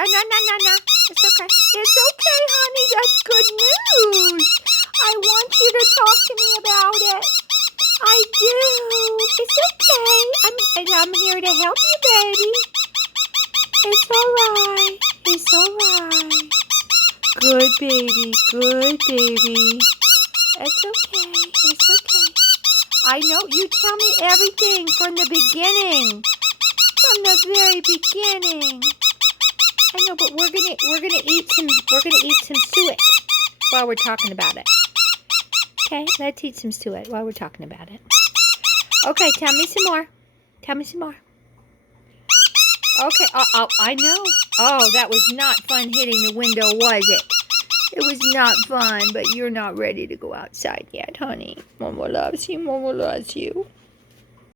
No. It's okay. It's okay, honey. That's good news. I want you to talk to me about it. I do. It's okay. I'm here to help you, baby. It's all right. It's all right. Good baby. Good baby. It's okay. It's okay. I know you tell me everything from the beginning. From the very beginning. I know, but we're gonna eat some suet while we're talking about it. Okay, let's eat some suet while we're talking about it. Okay, tell me some more. Tell me some more. Okay, I know. Oh, that was not fun hitting the window, was it? It was not fun, but you're not ready to go outside yet, honey. Mama loves you. Mama loves you.